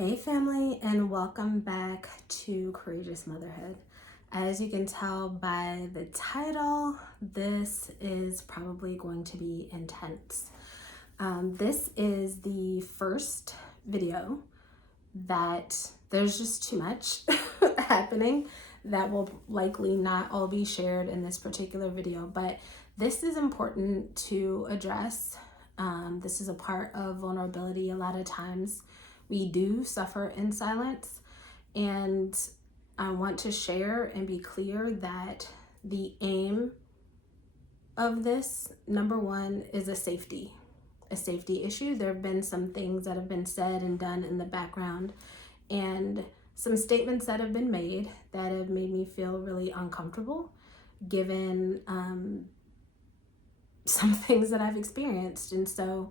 Hey family, and welcome back to Courageous Motherhood. As you can tell by the title, this is probably going to be intense. This is the first video that there's just too much happening that will likely not all be shared in this particular video, but this is important to address. This is a part of vulnerability. A lot of times we do suffer in silence, and I want to share and be clear that the aim of this, number one, is a safety issue. There have been some things that have been said and done in the background, and some statements that have been made that have made me feel really uncomfortable given some things that I've experienced. And so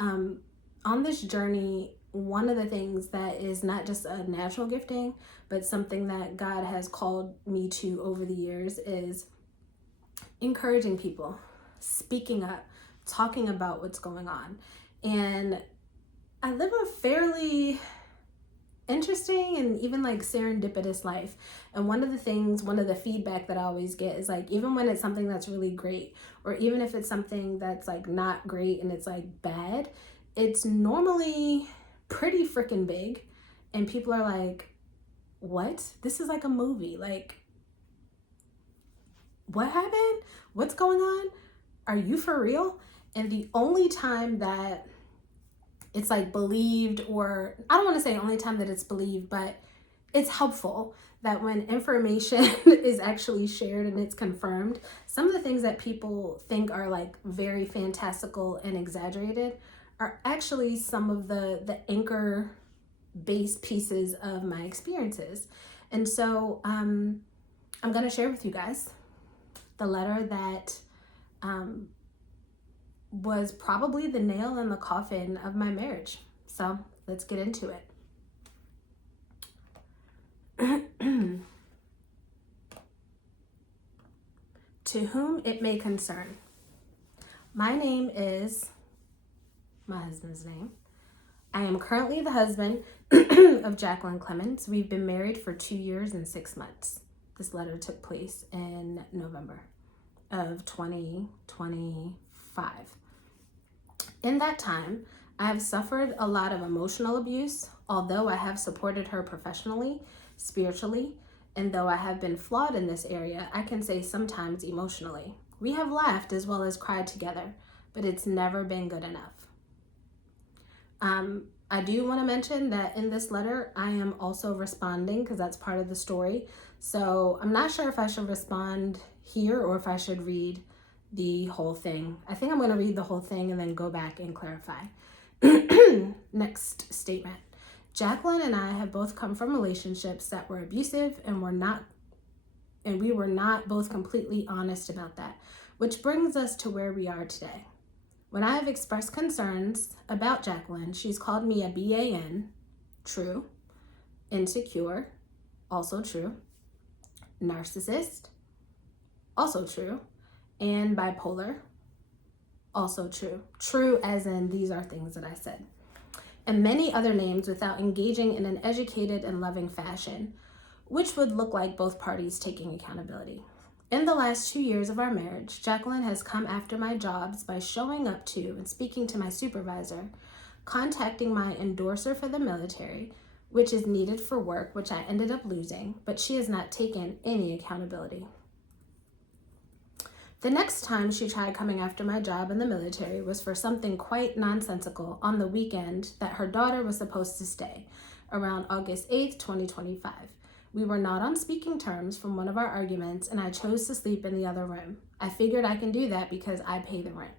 on this journey, one of the things that is not just a natural gifting, but something that God has called me to over the years is encouraging people, speaking up, talking about what's going on. And I live a fairly interesting and even like serendipitous life. And one of the feedback that I always get is like, even when it's something that's really great, or even if it's something that's like not great and it's like bad, it's normally pretty freaking big. And people are like, what? This is like a movie. Like, what happened? What's going on? Are you for real? And the only time that it's like believed, or I don't want to say only time that it's believed, but it's helpful that when information is actually shared and it's confirmed, some of the things that people think are like very fantastical and exaggerated are actually some of the anchor based pieces of my experiences. And so I'm going to share with you guys the letter that was probably the nail in the coffin of my marriage. So let's get into it. To whom it may concern. My name is my husband's name. I am currently the husband of Jacqueline Clemens. We've been married for 2 years and 6 months. This letter took place in November of 2025. In that time, I have suffered a lot of emotional abuse, although I have supported her professionally, spiritually, and though I have been flawed in this area, I can say sometimes emotionally. We have laughed as well as cried together, but it's never been good enough. I do want to mention that in this letter, I am also responding because that's part of the story. So I'm not sure if I should respond here or if I should read the whole thing. I think I'm going to read the whole thing and then go back and clarify. Next statement. Jacqueline and I have both come from relationships that were abusive, and we were not both completely honest about that, which brings us to where we are today. When I have expressed concerns about Jacqueline, she's called me a BAN, true, insecure, also true, narcissist, also true, and bipolar, also true. True as in these are things that I said. And many other names without engaging in an educated and loving fashion, which would look like both parties taking accountability. In the last 2 years of our marriage, Jacqueline has come after my jobs by showing up to and speaking to my supervisor, contacting my endorser for the military, which is needed for work, which I ended up losing, but she has not taken any accountability. The next time she tried coming after my job in the military was for something quite nonsensical on the weekend that her daughter was supposed to stay, around August 8th, 2025. We were not on speaking terms from one of our arguments, and I chose to sleep in the other room. I figured I can do that because I pay the rent.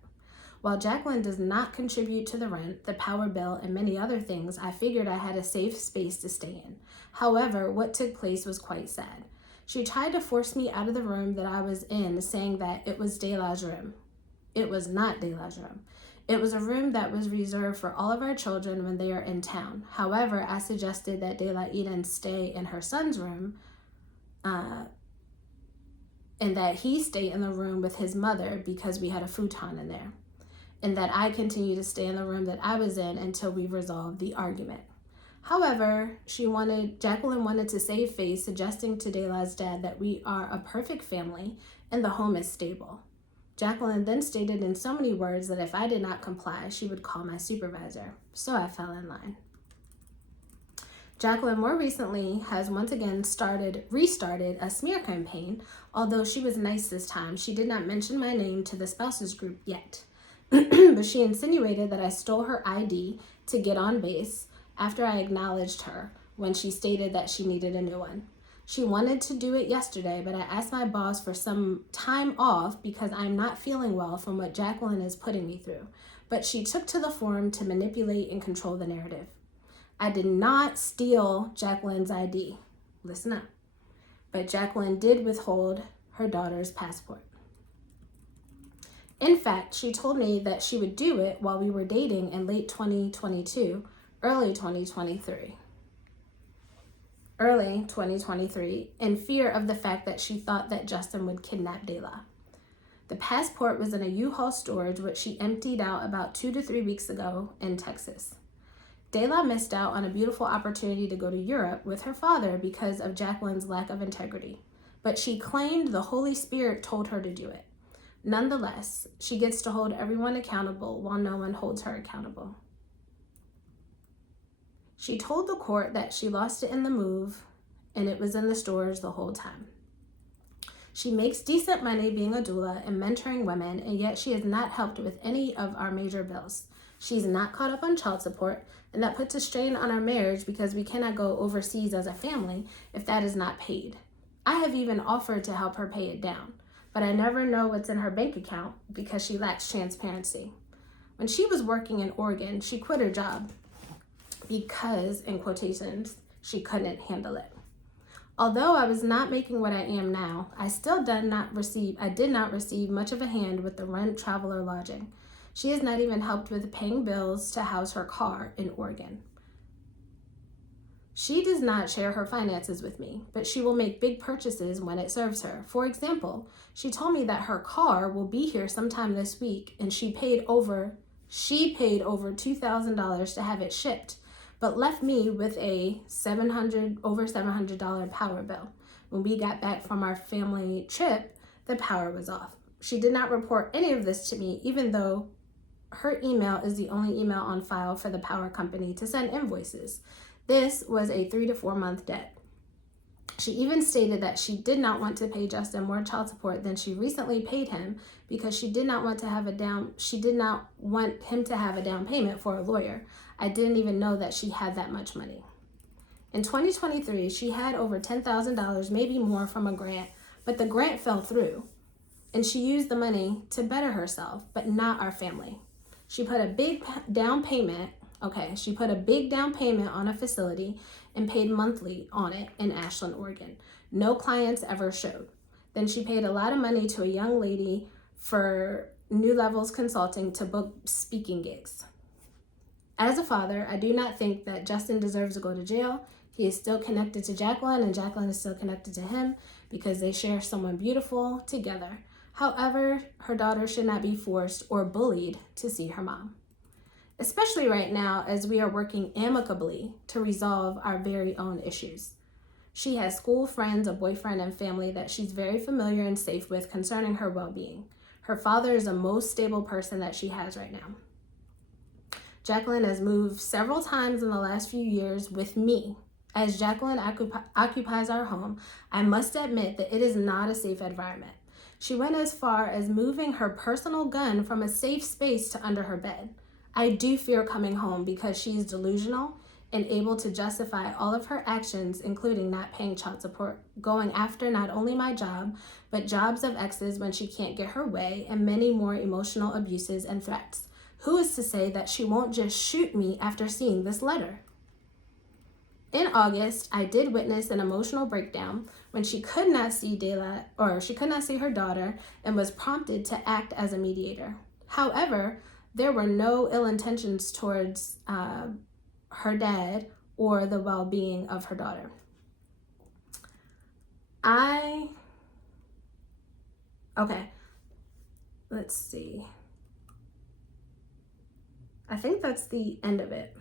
While Jacqueline does not contribute to the rent, the power bill, and many other things, I figured I had a safe space to stay in. However, what took place was quite sad. She tried to force me out of the room that I was in, saying that it was Dela's room. It was not Dela's room. It was a room that was reserved for all of our children when they are in town. However, I suggested that Dela Eden stay in her son's room, and that he stay in the room with his mother because we had a futon in there, and that I continue to stay in the room that I was in until we resolved the argument. However, Jacqueline wanted to save face, suggesting to Dela's dad that we are a perfect family and the home is stable. Jacqueline then stated in so many words that if I did not comply, she would call my supervisor. So I fell in line. Jacqueline more recently has once again restarted a smear campaign. Although she was nice this time, she did not mention my name to the spouses group yet. But she insinuated that I stole her ID to get on base after I acknowledged her when she stated that she needed a new one. She wanted to do it yesterday, but I asked my boss for some time off because I'm not feeling well from what Jacqueline is putting me through. But she took to the forum to manipulate and control the narrative. I did not steal Jacqueline's ID. Listen up. But Jacqueline did withhold her daughter's passport. In fact, she told me that she would do it while we were dating in late 2022, early 2023, in fear of the fact that she thought that Justin would kidnap Dela. The passport was in a U-Haul storage, which she emptied out about 2 to 3 weeks ago in Texas. Dela missed out on a beautiful opportunity to go to Europe with her father because of Jacqueline's lack of integrity, but she claimed the Holy Spirit told her to do it. Nonetheless, she gets to hold everyone accountable while no one holds her accountable. She told the court that she lost it in the move and it was in the stores the whole time. She makes decent money being a doula and mentoring women, and yet she has not helped with any of our major bills. She's not caught up on child support, and that puts a strain on our marriage because we cannot go overseas as a family if that is not paid. I have even offered to help her pay it down, but I never know what's in her bank account because she lacks transparency. When she was working in Oregon, she quit her job because, in quotations, she couldn't handle it. Although I was not making what I am now, I did not receive much of a hand with the rent, travel, or lodging. She has not even helped with paying bills to house her car in Oregon. She does not share her finances with me, but she will make big purchases when it serves her. For example, she told me that her car will be here sometime this week, and she paid over $2,000 to have it shipped, but left me with a over $700 power bill. When we got back from our family trip, the power was off. She did not report any of this to me, even though her email is the only email on file for the power company to send invoices. This was a 3 to 4 month debt. She even stated that she did not want to pay Justin more child support than she recently paid him because she did not want him to have a down payment for a lawyer. I didn't even know that she had that much money. In 2023, she had over $10,000, maybe more, from a grant, but the grant fell through, and she used the money to better herself, but not our family. She put a big down payment on a facility and paid monthly on it in Ashland, Oregon. No clients ever showed. Then she paid a lot of money to a young lady for New Levels Consulting to book speaking gigs. As a father, I do not think that Justin deserves to go to jail. He is still connected to Jacqueline, and Jacqueline is still connected to him because they share someone beautiful together. However, her daughter should not be forced or bullied to see her mom, especially right now as we are working amicably to resolve our very own issues. She has school friends, a boyfriend, and family that she's very familiar and safe with concerning her well-being. Her father is the most stable person that she has right now. Jacqueline has moved several times in the last few years with me. As Jacqueline occupies our home, I must admit that it is not a safe environment. She went as far as moving her personal gun from a safe space to under her bed. I do fear coming home because she's delusional and able to justify all of her actions, including not paying child support, going after not only my job, but jobs of exes when she can't get her way, and many more emotional abuses and threats. Who is to say that she won't just shoot me after seeing this letter? In August, I did witness an emotional breakdown when she could not see her daughter and was prompted to act as a mediator. However, there were no ill intentions towards her dad or the well-being of her daughter. Let's see. I think that's the end of it.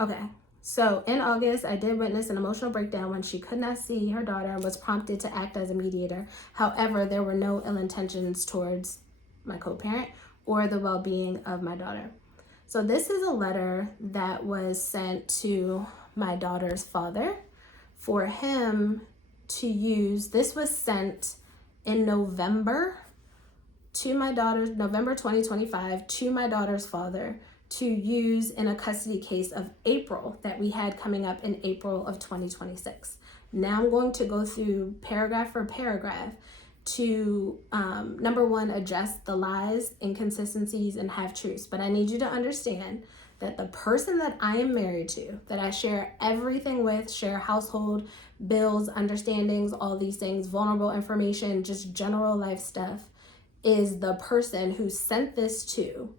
Okay. So in August, I did witness an emotional breakdown when she could not see her daughter and was prompted to act as a mediator. However, there were no ill intentions towards my co-parent or the well-being of my daughter. So this is a letter that was sent to my daughter's father for him to use. This was sent in November to my daughter, November 2025, to my daughter's father to use in a custody case of April that we had coming up in April of 2026. Now I'm going to go through paragraph for paragraph to number one, address the lies, inconsistencies, and half-truths. But I need you to understand that the person that I am married to, that I share everything with, share household, bills, understandings, all these things, vulnerable information, just general life stuff, is the person who sent this to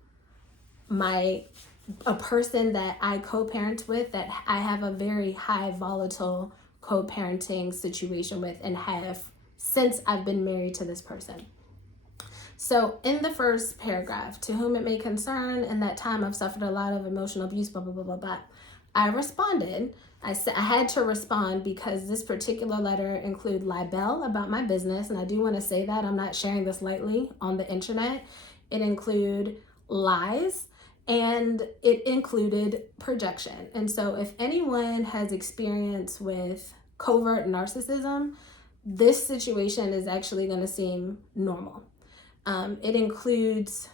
a person that I co-parent with, that I have a very high volatile co-parenting situation with and have since I've been married to this person. So in the first paragraph, to whom it may concern, in that time I've suffered a lot of emotional abuse, blah, blah, blah, blah, blah. I responded. I had to respond because this particular letter include libel about my business. And I do want to say that I'm not sharing this lightly on the internet. It include lies and it included projection. And so if anyone has experience with covert narcissism, this situation is actually going to seem normal. It includes,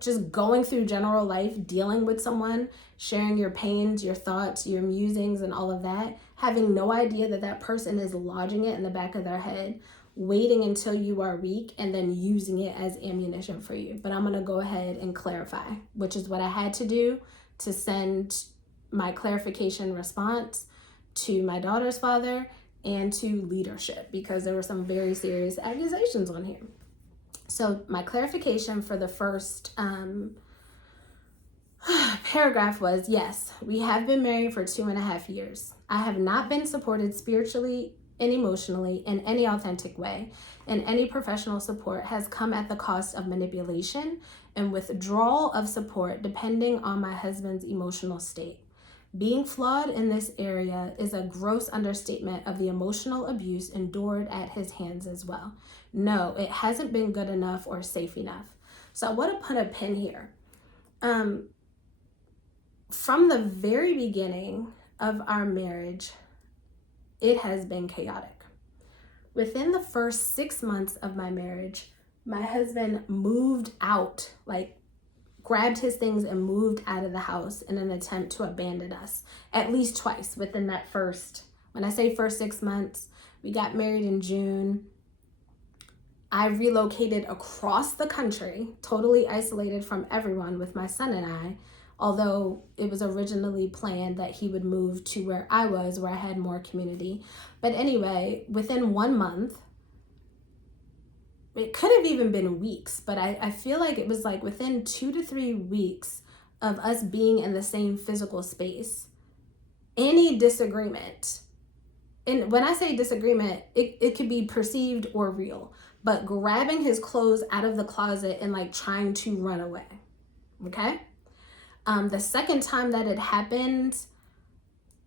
just going through general life, dealing with someone, sharing your pains, your thoughts, your musings, and all of that, having no idea that that person is lodging it in the back of their head, waiting until you are weak, and then using it as ammunition for you. But I'm going to go ahead and clarify, which is what I had to do to send my clarification response to my daughter's father and to leadership, because there were some very serious accusations on here. So my clarification for the first paragraph was, yes, we have been married for 2.5 years. I have not been supported spiritually and emotionally in any authentic way, and any professional support has come at the cost of manipulation and withdrawal of support depending on my husband's emotional state. Being flawed in this area is a gross understatement of the emotional abuse endured at his hands as well. No, it hasn't been good enough or safe enough. So I want to put a pin here. From the very beginning of our marriage, it has been chaotic. Within the first 6 months of my marriage, my husband moved out, grabbed his things and moved out of the house in an attempt to abandon us at least twice within that when I say first 6 months, we got married in June. I relocated across the country, totally isolated from everyone with my son and I, although it was originally planned that he would move to where I was, where I had more community. But anyway, within 1 month, it could have even been weeks, but I feel like it was within 2 to 3 weeks of us being in the same physical space, any disagreement, and when I say disagreement, it could be perceived or real, but grabbing his clothes out of the closet and trying to run away, okay? The second time that it happened,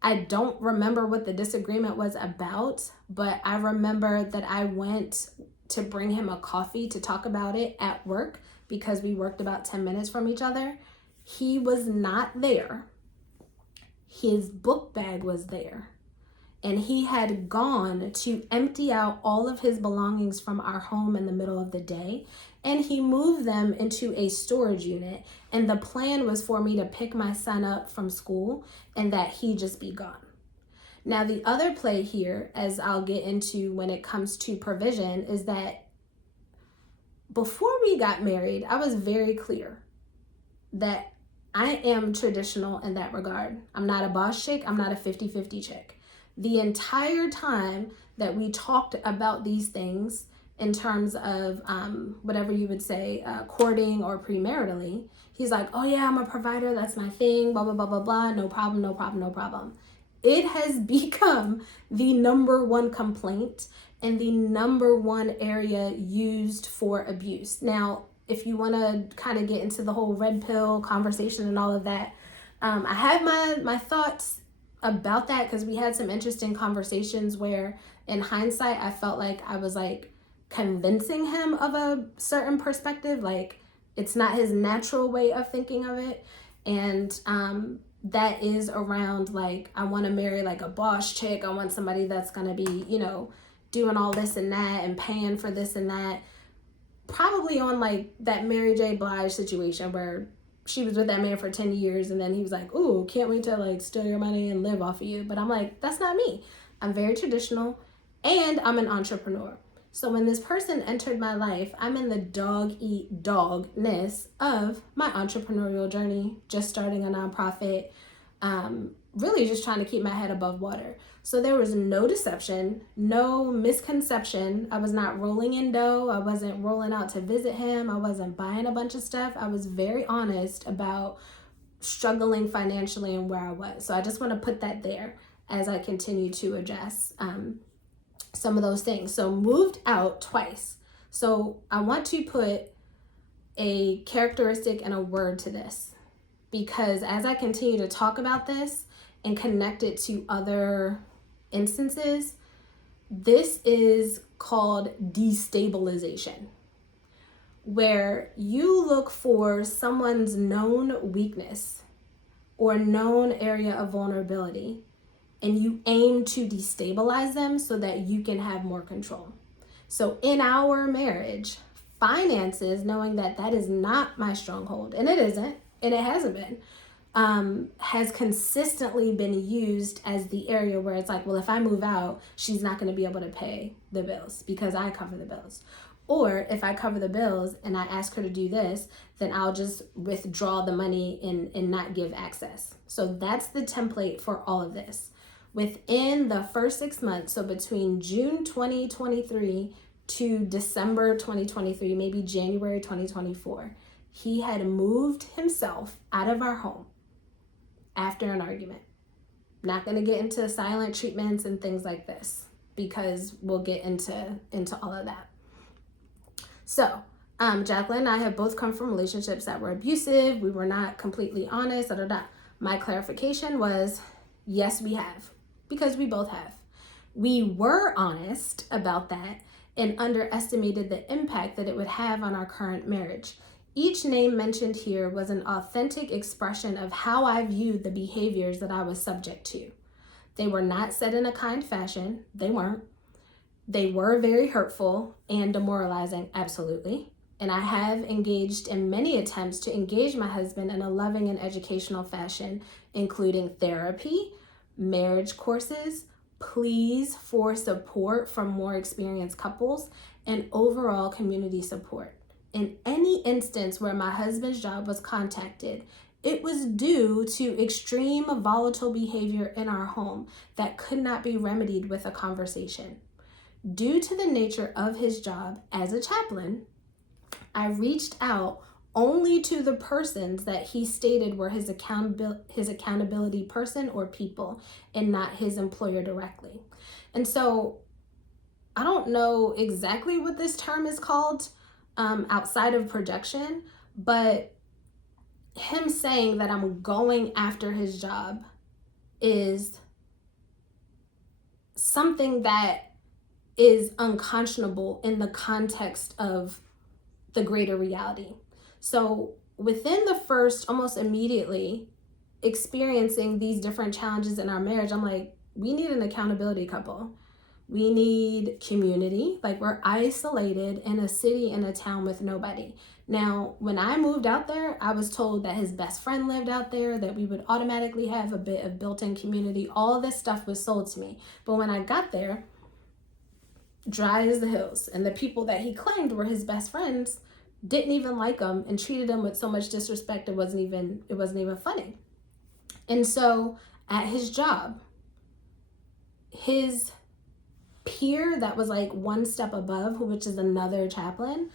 I don't remember what the disagreement was about, but I remember that I went to bring him a coffee to talk about it at work because we worked about 10 minutes from each other. He was not there. His book bag was there. And he had gone to empty out all of his belongings from our home in the middle of the day. And he moved them into a storage unit. And the plan was for me to pick my son up from school and that he just be gone. Now, the other play here, as I'll get into when it comes to provision, is that before we got married, I was very clear that I am traditional in that regard. I'm not a boss chick. I'm not a 50-50 chick. The entire time that we talked about these things in terms of whatever you would say, courting or premaritally, he's like, oh yeah, I'm a provider. That's my thing, blah, blah, blah, blah, blah. No problem, no problem, no problem. It has become the number one complaint and the number one area used for abuse. Now, if you want to kind of get into the whole red pill conversation and all of that, I have my thoughts about that because we had some interesting conversations where in hindsight I felt like I was like convincing him of a certain perspective, like it's not his natural way of thinking of it. And that is around like I want to marry like a boss chick. I want somebody that's going to be, you know, doing all this and that and paying for this and that. Probably on like that Mary J. Blige situation where she was with that man for 10 years and then he was like, ooh, can't wait to like steal your money and live off of you. But I'm like, that's not me. I'm very traditional and I'm an entrepreneur. So when this person entered my life, I'm in the dog eat dogness of my entrepreneurial journey, just starting a nonprofit, really just trying to keep my head above water. So there was no deception, no misconception. I was not rolling in dough. I wasn't rolling out to visit him. I wasn't buying a bunch of stuff. I was very honest about struggling financially and where I was. So I just want to put that there as I continue to address some of those things. So moved out twice. So I want to put a characteristic and a word to this because as I continue to talk about this and connect it to other instances, this is called destabilization, where you look for someone's known weakness or known area of vulnerability and you aim to destabilize them so that you can have more control. So in our marriage, finances, knowing that that is not my stronghold, and it isn't, and it hasn't been, has consistently been used as the area where it's like, well, if I move out, she's not going to be able to pay the bills because I cover the bills. Or if I cover the bills and I ask her to do this, then I'll just withdraw the money and not give access. So that's the template for all of this. Within the first 6 months, so between June 2023 to December 2023, maybe January 2024, he had moved himself out of our home after an argument. Not going to get into silent treatments and things like this because we'll get into all of that. So Jacqueline and I have both come from relationships that were abusive. We were not completely honest. My clarification was, yes, we have, because we both have. We were honest about that and underestimated the impact that it would have on our current marriage. Each name mentioned here was an authentic expression of how I viewed the behaviors that I was subject to. They were not said in a kind fashion. They weren't. They were very hurtful and demoralizing, absolutely. And I have engaged in many attempts to engage my husband in a loving and educational fashion, including therapy, marriage courses, pleas for support from more experienced couples, and overall community support. In any instance where my husband's job was contacted, it was due to extreme volatile behavior in our home that could not be remedied with a conversation. Due to the nature of his job as a chaplain, I reached out only to the persons that he stated were his accountability person or people, and not his employer directly. And so I don't know exactly what this term is called outside of projection, but him saying that I'm going after his job is something that is unconscionable in the context of the greater reality. So within the first, almost immediately experiencing these different challenges in our marriage, I'm like, we need an accountability couple. We need community. Like, we're isolated in a city, in a town with nobody. Now, when I moved out there, I was told that his best friend lived out there, that we would automatically have a bit of built-in community. All of this stuff was sold to me. But when I got there, dry as the hills. And the people that he claimed were his best friends didn't even like him and treated him with so much disrespect it wasn't even funny. And so at his job, his peer that was like one step above, which is another chaplain,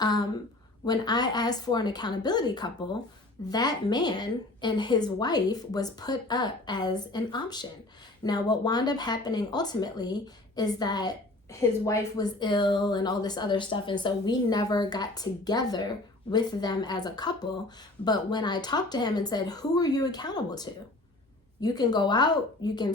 when I asked for an accountability couple, that man and his wife was put up as an option. Now, what wound up happening ultimately is that his wife was ill and all this other stuff, and so we never got together with them as a couple. But when I talked to him and said, who are you accountable to? You can go out, you can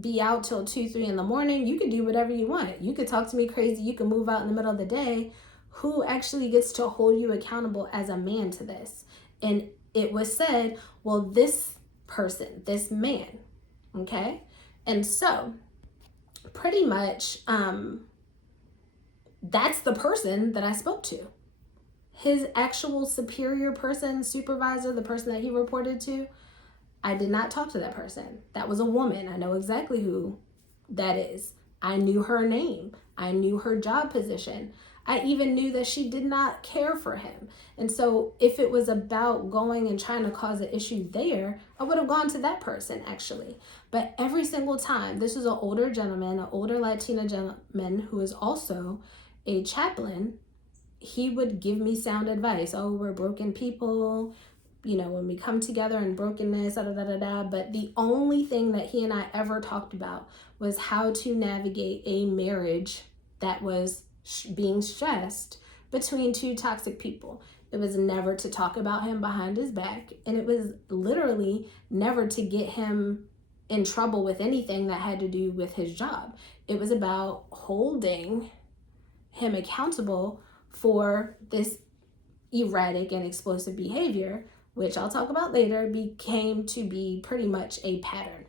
be out till 2, 3 in the morning. You can do whatever you want. You could talk to me crazy. You can move out in the middle of the day. Who actually gets to hold you accountable as a man to this? And it was said, well, this person, this man, okay? And so pretty much that's the person that I spoke to. His actual superior person, supervisor, the person that he reported to, I did not talk to that person. That was a woman. I know exactly who that is. I knew her name. I knew her job position. I even knew that she did not care for him. And so if it was about going and trying to cause an issue there, I would have gone to that person actually. But every single time, this is an older gentleman, an older Latina gentleman who is also a chaplain, he would give me sound advice. Oh, we're broken people. You know, when we come together in brokenness, da da da da da. But the only thing that he and I ever talked about was how to navigate a marriage that was being stressed between two toxic people. It was never to talk about him behind his back, and it was literally never to get him in trouble with anything that had to do with his job. It was about holding him accountable for this erratic and explosive behavior, which I'll talk about later, became to be pretty much a pattern.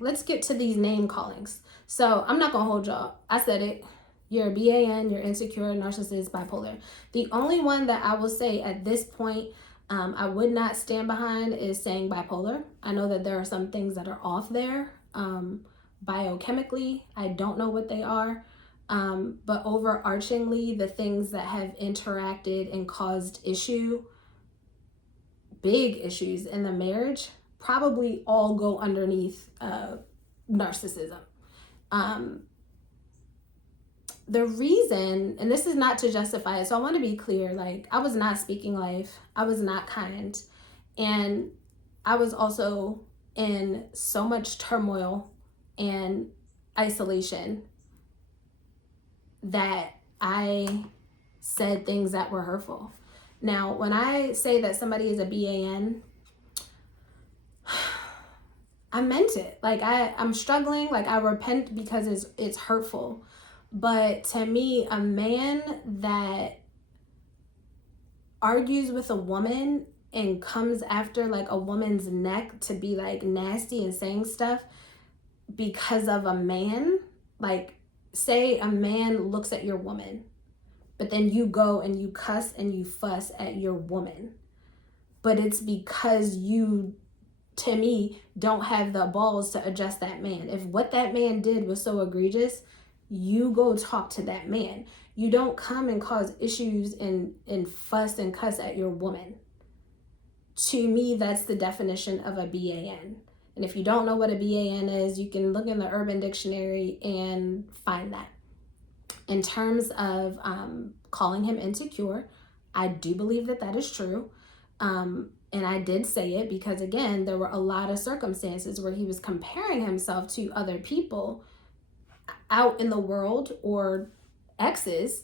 Let's get to these name callings. So I'm not gonna hold y'all. I said it. You're a BAN, you're insecure, narcissist, bipolar. The only one that I will say at this point I would not stand behind is saying bipolar. I know that there are some things that are off there biochemically. I don't know what they are. But overarchingly, the things that have interacted and caused big issues in the marriage, probably all go underneath narcissism. The reason, and this is not to justify it, so I want to be clear, like, I was not speaking life. I was not kind. And I was also in so much turmoil and isolation that I said things that were hurtful. Now, when I say that somebody is a BAN, I meant it. Like, I'm struggling. Like, I repent because it's hurtful. But to me, a man that argues with a woman and comes after like a woman's neck to be like nasty and saying stuff because of a man, like, say a man looks at your woman, but then you go and you cuss and you fuss at your woman, but it's because you, to me, don't have the balls to address that man. If what that man did was so egregious, you go talk to that man. You don't come and cause issues and fuss and cuss at your woman. To me, that's the definition of a BAN. And if you don't know what a BAN is, you can look in the Urban Dictionary and find that. In terms of calling him insecure, I do believe that that is true. And I did say it because, again, there were a lot of circumstances where he was comparing himself to other people out in the world or exes,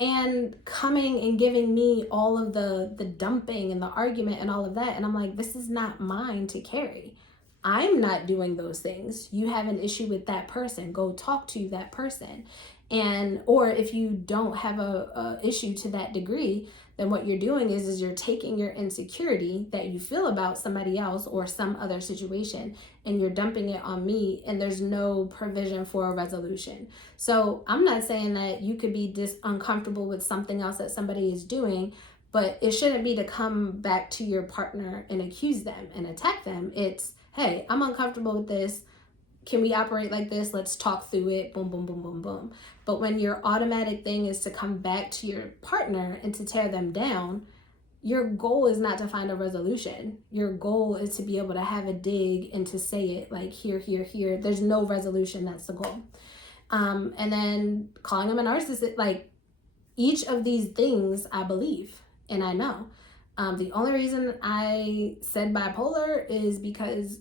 and coming and giving me all of the dumping and the argument and all of that. And I'm like, this is not mine to carry. I'm not doing those things. You have an issue with that person. Go talk to that person. And, or if you don't have a issue to that degree, then what you're doing is you're taking your insecurity that you feel about somebody else or some other situation, and you're dumping it on me, and there's no provision for a resolution. So I'm not saying that you could be uncomfortable with something else that somebody is doing, but it shouldn't be to come back to your partner and accuse them and attack them. It's, hey, I'm uncomfortable with this. Can we operate like this? Let's talk through it. Boom, boom, boom, boom, boom. But when your automatic thing is to come back to your partner and to tear them down, your goal is not to find a resolution. Your goal is to be able to have a dig and to say it like here, here, here. There's no resolution. That's the goal. And then calling them a narcissist, like, each of these things I believe and I know. The only reason I said bipolar is because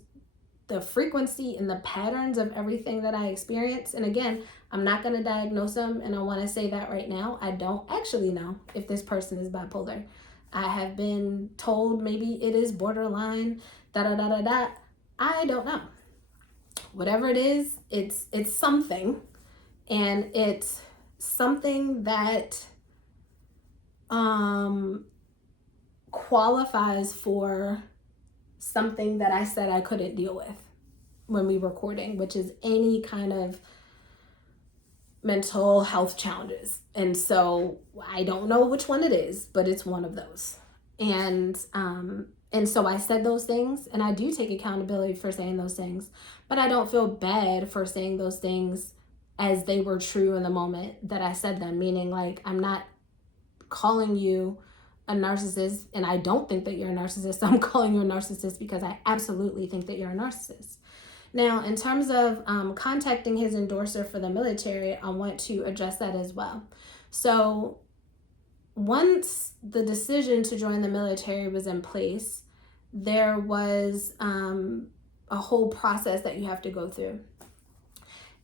the frequency and the patterns of everything that I experience. And again, I'm not going to diagnose them, and I want to say that right now. I don't actually know if this person is bipolar. I have been told maybe it is borderline, da da da da da. I don't know. Whatever it is, it's something, and it's something that qualifies for something that I said I couldn't deal with when we were recording, which is any kind of mental health challenges. And so I don't know which one it is, but it's one of those. And so I said those things, and I do take accountability for saying those things, but I don't feel bad for saying those things as they were true in the moment that I said them, meaning like I'm not calling you a narcissist, and I don't think that you're a narcissist. I'm calling you a narcissist because I absolutely think that you're a narcissist. Now, in terms of contacting his endorser for the military, I want to address that as well. So once the decision to join the military was in place, there was a whole process that you have to go through.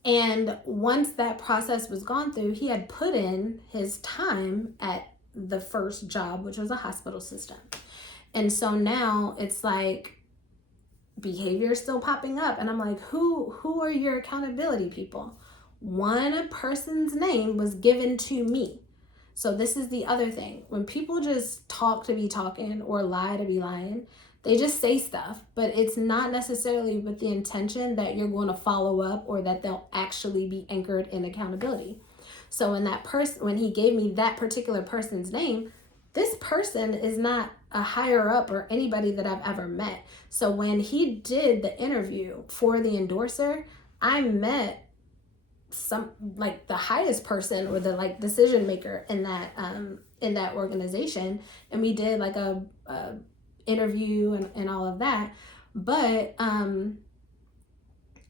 And once that process was gone through, he had put in his time at the first job, which was a hospital system. And so now it's like behavior is still popping up, and I'm like, who are your accountability people? One person's name was given to me. So this is the other thing. When people just talk to be talking or lie to be lying, they just say stuff, but it's not necessarily with the intention that you're going to follow up or that they'll actually be anchored in accountability. So when he gave me that particular person's name, this person is not a higher up or anybody that I've ever met. So when he did the interview for the endorser, I met some like the highest person or the like decision maker in that organization, and we did like a interview and all of that. But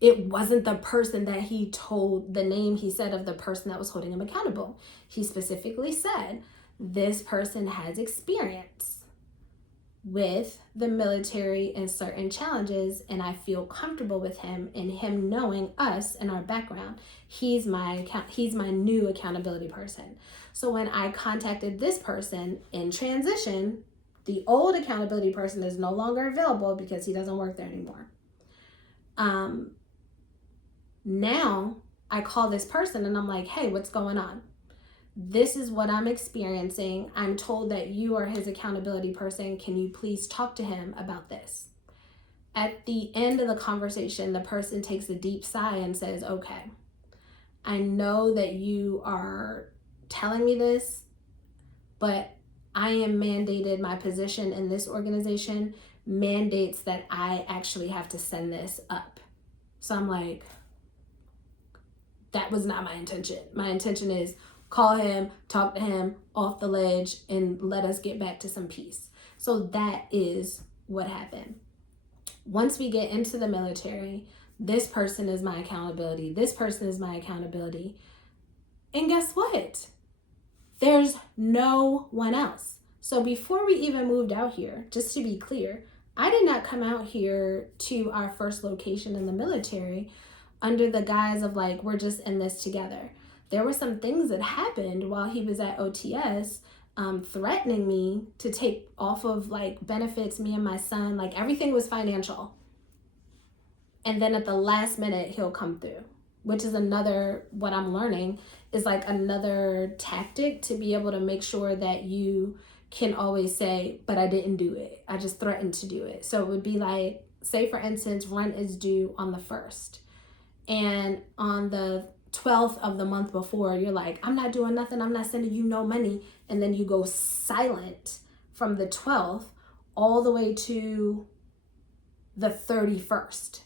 it wasn't the person that he told, the name he said of the person that was holding him accountable. He specifically said, this person has experience with the military and certain challenges, and I feel comfortable with him and him knowing us and our background. He's my new accountability person. So when I contacted this person in transition, the old accountability person is no longer available because he doesn't work there anymore. Now I call this person and I'm like, hey, what's going on? This is what I'm experiencing. I'm told that you are his accountability person. Can you please talk to him about this? At the end of the conversation, the person takes a deep sigh and says, okay, I know that you are telling me this, but I am mandated, my position in this organization mandates that I actually have to send this up. So I'm like, that was not my intention. My intention is call him, talk to him off the ledge, and let us get back to some peace. So that is what happened. Once we get into the military, this person is my accountability. This person is my accountability. And guess what? There's no one else. So before we even moved out here, just to be clear, I did not come out here to our first location in the military under the guise of like, we're just in this together. There were some things that happened while he was at OTS, threatening me to take off of like benefits, me and my son, like everything was financial. And then at the last minute, he'll come through, which is another, what I'm learning is like another tactic to be able to make sure that you can always say, but I didn't do it. I just threatened to do it. So it would be like, say for instance, rent is due on the 1st. And on the 12th of the month before, you're like, I'm not doing nothing. I'm not sending you no money. And then you go silent from the 12th all the way to the 31st.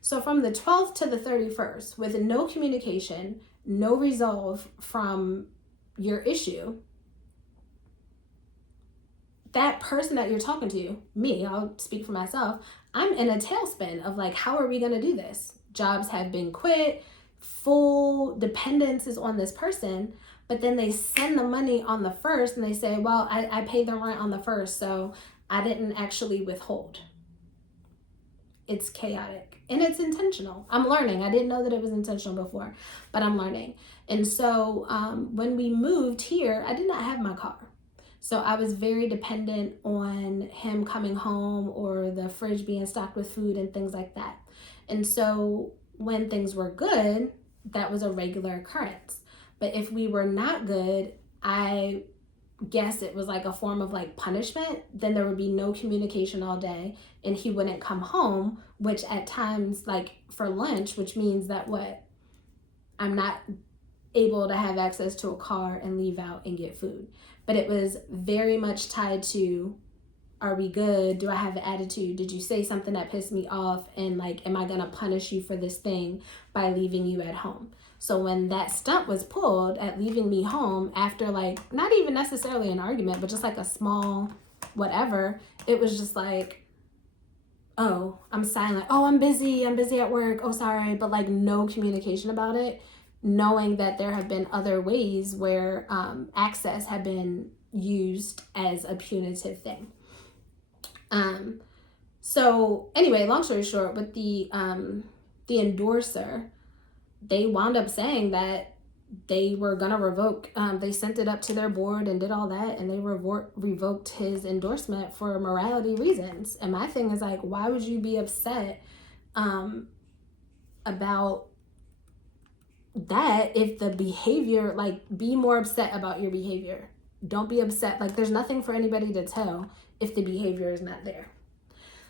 So from the 12th to the 31st, with no communication, no resolve from your issue, that person that you're talking to, me, I'll speak for myself, I'm in a tailspin of like, how are we going to do this? Jobs have been quit, full dependence is on this person, but then they send the money on the 1st and they say, well, I paid the rent on the 1st, so I didn't actually withhold. it's chaotic and it's intentional. I'm learning. I didn't know that it was intentional before, but I'm learning. And so when we moved here, I did not have my car. So I was very dependent on him coming home or the fridge being stocked with food and things like that. And so when things were good, that was a regular occurrence. But if we were not good, I guess it was like a form of like punishment. Then there would be no communication all day and he wouldn't come home, which at times, like for lunch, which means that I'm not able to have access to a car and leave out and get food. But it was very much tied to, are we good? Do I have an attitude? Did you say something that pissed me off? And like, am I going to punish you for this thing by leaving you at home? So when that stunt was pulled at leaving me home after like, not even necessarily an argument, but just like a small whatever, it was just like, oh, I'm silent. Oh, I'm busy at work. Oh, sorry. But like no communication about it, knowing that there have been other ways where access had been used as a punitive thing. So anyway, long story short, with the endorser, they wound up saying that they were going to revoke, they sent it up to their board and did all that, and they revoked his endorsement for morality reasons. And my thing is like, why would you be upset about that if the behavior, like, be more upset about your behavior. Don't be upset. Like, there's nothing for anybody to tell if the behavior is not there.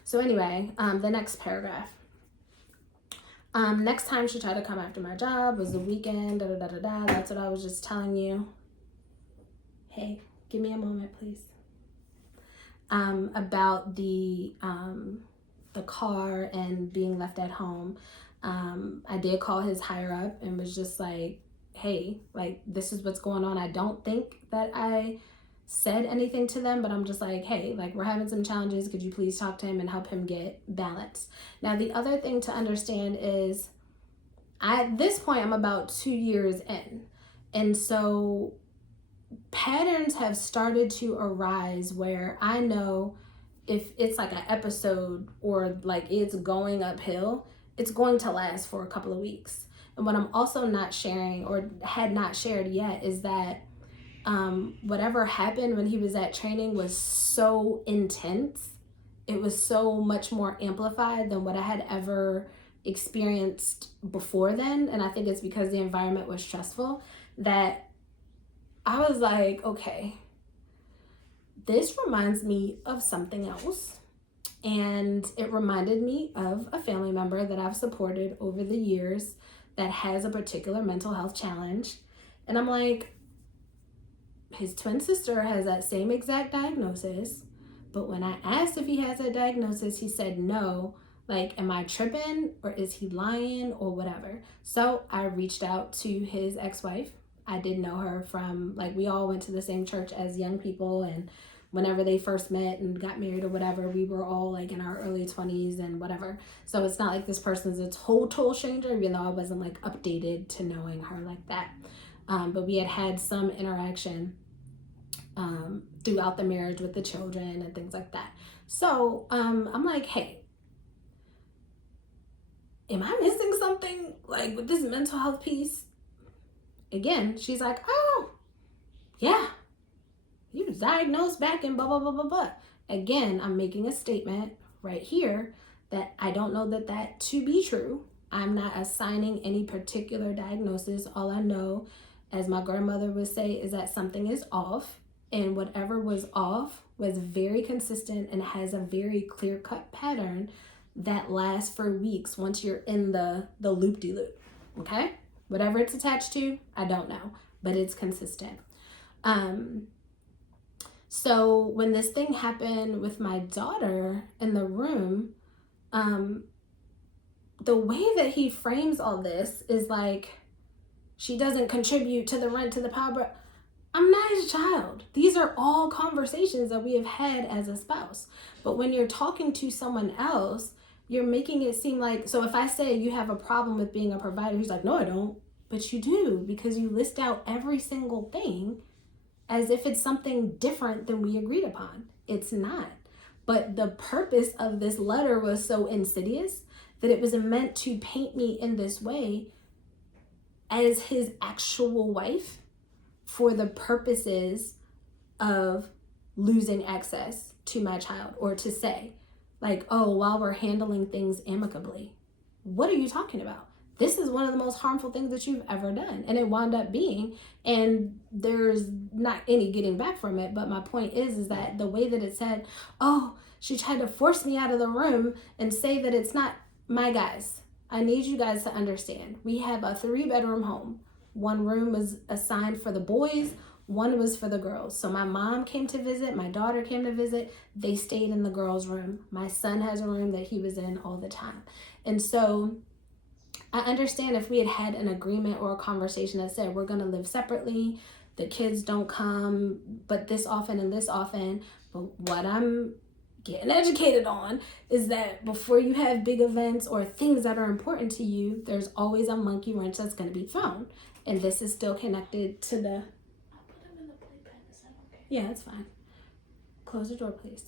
So anyway, the next paragraph. Next time she tried to come after my job was the weekend, da-da-da-da-da. That's what I was just telling you. Hey, give me a moment, please. About the car and being left at home. I did call his higher up and was just like, hey, like, this is what's going on. I don't think that I said anything to them, but I'm just like, hey, like, we're having some challenges. Could you please talk to him and help him get balance? Now, the other thing to understand is at this point, I'm about 2 years in. And so patterns have started to arise where I know if it's like an episode or like it's going uphill, it's going to last for a couple of weeks. And what I'm also not sharing or had not shared yet is that whatever happened when he was at training was so intense. It was so much more amplified than what I had ever experienced before then. And I think it's because the environment was stressful that I was like, okay, this reminds me of something else. And it reminded me of a family member that I've supported over the years that has a particular mental health challenge. And I'm like, his twin sister has that same exact diagnosis. But when I asked if he has that diagnosis, he said no. Like, am I tripping or is he lying or whatever? So I reached out to his ex-wife. I did know her from, like, we all went to the same church as young people, and whenever they first met and got married or whatever, we were all like in our early 20s and whatever. So it's not like this person's a total stranger, even though I wasn't like updated to knowing her like that. But we had some interaction throughout the marriage with the children and things like that. So I'm like, hey, am I missing something like with this mental health piece? Again, she's like, oh, yeah, you was diagnosed back in blah, blah, blah, blah, blah. Again, I'm making a statement right here that I don't know that to be true. I'm not assigning any particular diagnosis. All I know, as my grandmother would say, is that something is off. And whatever was off was very consistent and has a very clear-cut pattern that lasts for weeks once you're in the loop-de-loop, okay? Whatever it's attached to, I don't know, but it's consistent. So when this thing happened with my daughter in the room, the way that he frames all this is like, she doesn't contribute to the rent, to the power. I'm not his child. These are all conversations that we have had as a spouse. But when you're talking to someone else, you're making it seem like, so if I say you have a problem with being a provider, he's like, no, I don't. But you do, because you list out every single thing as if it's something different than we agreed upon. It's not. But the purpose of this letter was so insidious that it was meant to paint me in this way as his actual wife for the purposes of losing access to my child, or to say like, oh, while we're handling things amicably. What are you talking about? This is one of the most harmful things that you've ever done. And it wound up being, and there's not any getting back from it. But my point is that the way that it said, oh, she tried to force me out of the room and say that it's not. My guys, I need you guys to understand. We have a 3-bedroom home. One room was assigned for the boys. One was for the girls. So my mom came to visit. My daughter came to visit. They stayed in the girls' room. My son has a room that he was in all the time. And so I understand if we had had an agreement or a conversation that said we're going to live separately, the kids don't come but this often and this often. But what I'm getting educated on is that before you have big events or things that are important to you, there's always a monkey wrench that's going to be thrown. And this is still connected to the... I'll put them in the playpen. Is that okay? Yeah, that's fine. Close the door, please.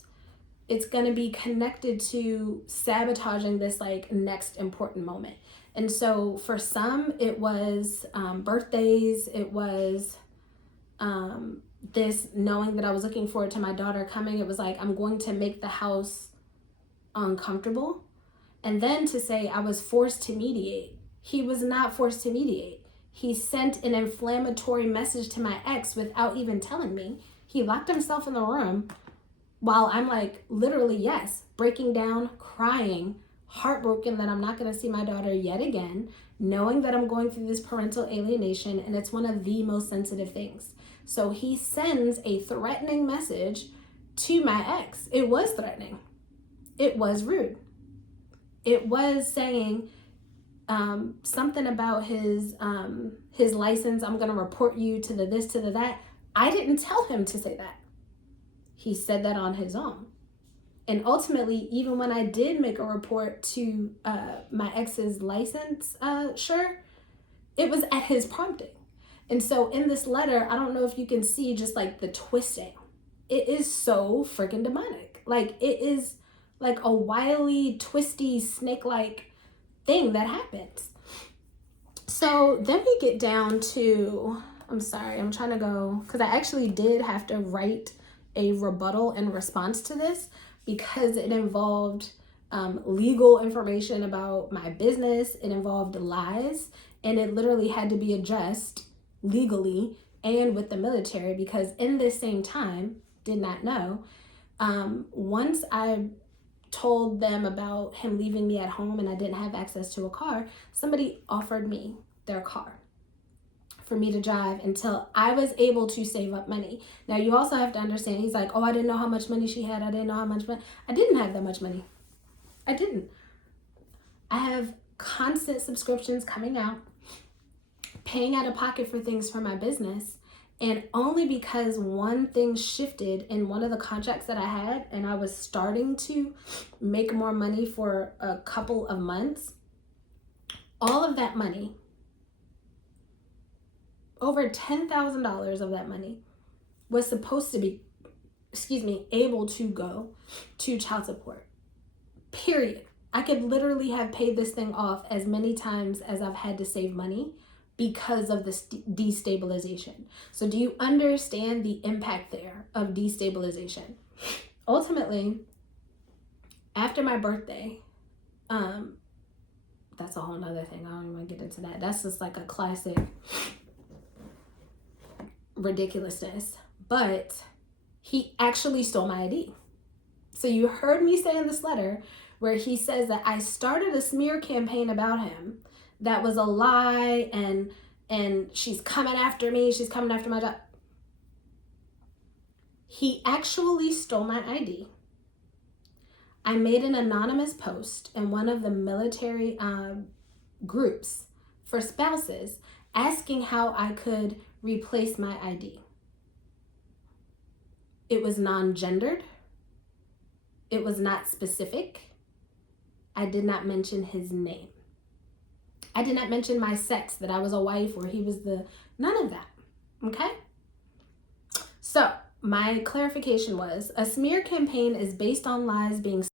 It's going to be connected to sabotaging this like next important moment. And so for some, it was birthdays. It was this knowing that I was looking forward to my daughter coming. It was like, I'm going to make the house uncomfortable. And then to say I was forced to mediate. He was not forced to mediate. He sent an inflammatory message to my ex without even telling me. He locked himself in the room while I'm like, literally, yes, breaking down, crying, heartbroken that I'm not going to see my daughter yet again, knowing that I'm going through this parental alienation, and it's one of the most sensitive things. So he sends a threatening message to my ex. It was threatening. It was rude. It was saying something about his license. I'm going to report you to the this, to the that. I didn't tell him to say that. He said that on his own. And ultimately, even when I did make a report to my ex's license, it was at his prompting. And so in this letter, I don't know if you can see just like the twisting. It is so freaking demonic. Like it is like a wily, twisty, snake-like thing that happens. So then we get down to, I'm sorry, I'm trying to go, because I actually did have to write a rebuttal in response to this because it involved legal information about my business. It involved lies, and it literally had to be addressed legally and with the military, because in this same time, did not know, once I told them about him leaving me at home and I didn't have access to a car, somebody offered me their car for me to drive until I was able to save up money. Now you also have to understand, he's like, oh, I didn't know how much money she had. I didn't know how much money. I didn't have that much money. I didn't. I have constant subscriptions coming out, paying out of pocket for things for my business. And only because one thing shifted in one of the contracts that I had, and I was starting to make more money for a couple of months, all of that money, over $10,000 of that money was supposed to be, able to go to child support, period. I could literally have paid this thing off as many times as I've had to save money because of this destabilization. So do you understand the impact there of destabilization? Ultimately, after my birthday, that's a whole nother thing. I don't even want to get into that. That's just like a classic ridiculousness. But he actually stole my ID. So you heard me say in this letter where he says that I started a smear campaign about him that was a lie, and she's coming after me, she's coming after my job. He actually stole my ID. I made an anonymous post in one of the military groups for spouses asking how I could replace my ID. It was non-gendered. It was not specific. I did not mention his name. I did not mention my sex, that I was a wife or he was none of that. Okay? So my clarification was a smear campaign is based on lies being